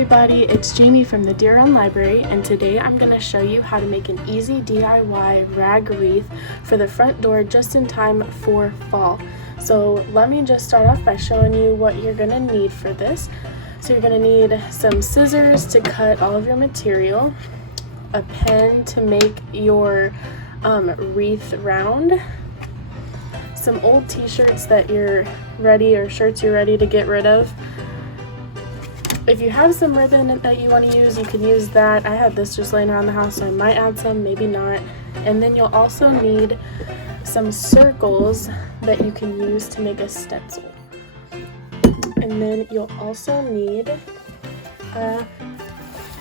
everybody, it's Jamie from the Deer Run Library, and today I'm going to show you how to make an easy DIY rag wreath for the front door just in time for fall. So let me just start off by showing you what you're going to need for this. So you're going to need some scissors to cut all of your material, a pen to make your wreath round, some old t-shirts that you're ready, or shirts you're ready to get rid of. If you have some ribbon that you want to use, you can use that. I had this just laying around the house, so I might add some, maybe not. And then you'll also need some circles that you can use to make a stencil. And then you'll also need a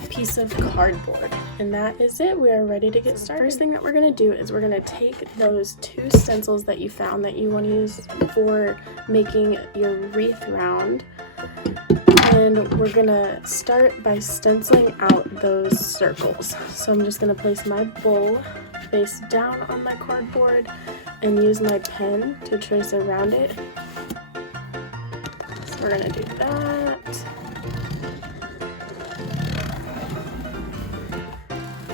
piece of cardboard. And that is it. We are ready to get started. First thing that we're going to do is we're going to take those two stencils that you found that you want to use for making your wreath round. And we're gonna start by stenciling out those circles. So I'm just gonna place my bowl face down on my cardboard and use my pen to trace around it. So we're gonna do that.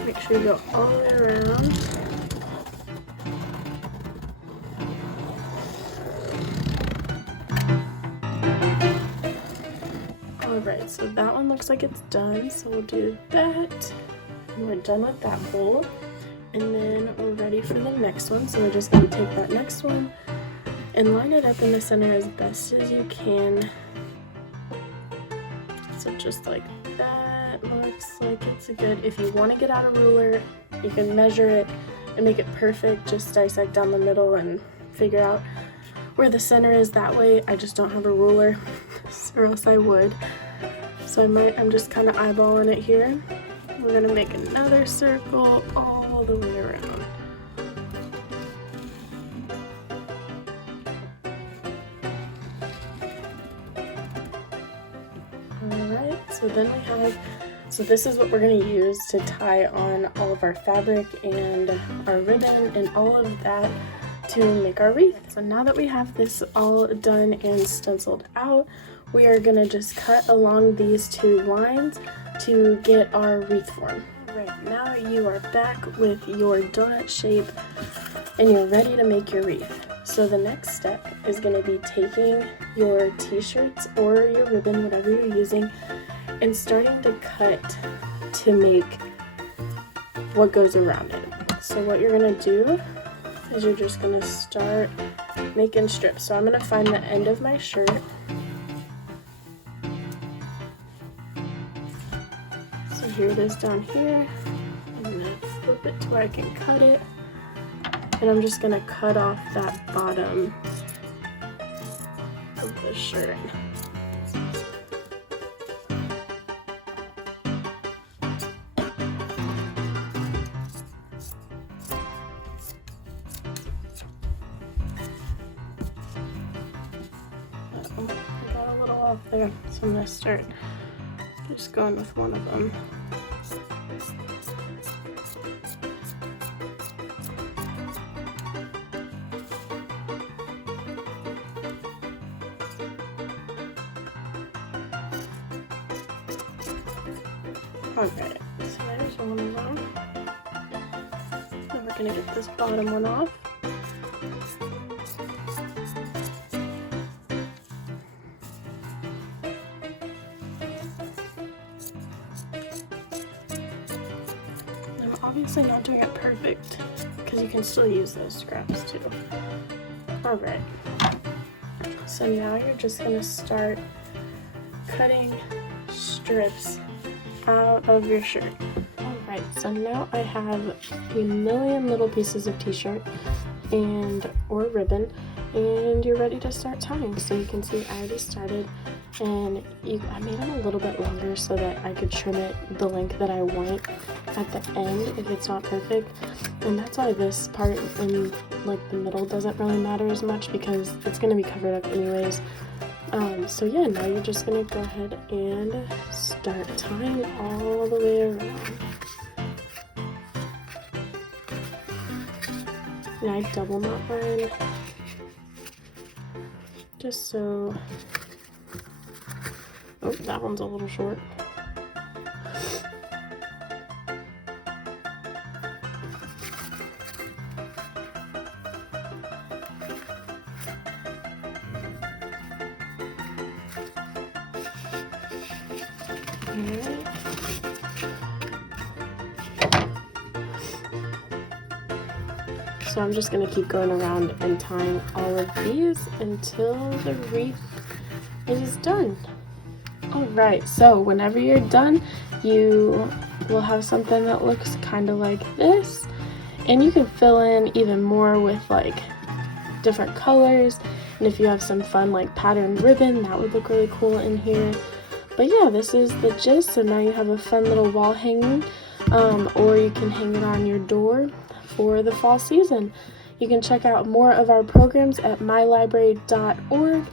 Make sure you go all the way around. Alright, so that one looks like it's done, so we'll do that. And we're done with that bowl. And then we're ready for the next one, so we're just going to take that next one and line it up in the center as best as you can. So just like that, looks like it's good. If you want to get out a ruler, you can measure it and make it perfect. Just dissect down the middle and figure out where the center is. That way I just don't have a ruler, or else I would. So I'm just kind of eyeballing it here. We're gonna make another circle all the way around. Alright, so then this is what we're gonna use to tie on all of our fabric and our ribbon and all of that to make our wreath. So now that we have this all done and stenciled out, we are going to just cut along these two lines to get our wreath form. Alright, now you are back with your donut shape and you're ready to make your wreath. So the next step is going to be taking your t-shirts or your ribbon, whatever you're using, and starting to cut to make what goes around it. So what you're going to do is you're just going to start making strips. So I'm going to find the end of my shirt. So here it is down here. I'm going to flip it to where I can cut it. And I'm just going to cut off that bottom of the shirt. I got a little off there, so I'm going to start just going with one of them. Alright, so there's one of them. And we're going to get this bottom one off. Obviously not doing it perfect, because you can still use those scraps too. Alright, so now you're just going to start cutting strips out of your shirt. Alright, so now I have a million little pieces of t-shirt or ribbon, and you're ready to start tying. So you can see I already started, and I made them a little bit longer so that I could trim it the length that I want at the end if it's not perfect. And that's why this part in like the middle doesn't really matter as much, because it's going to be covered up anyways. So yeah, now you're just going to go ahead and start tying all the way around. And I double knot mine just so, oh, that one's a little short. Alright. So I'm just going to keep going around and tying all of these until the wreath is done. Alright, so whenever you're done, you will have something that looks kind of like this. And you can fill in even more with like different colors. And if you have some fun like patterned ribbon, that would look really cool in here. But yeah, this is the gist. So now you have a fun little wall hanging, or you can hang it on your door for the fall season. You can check out more of our programs at mylibrary.org,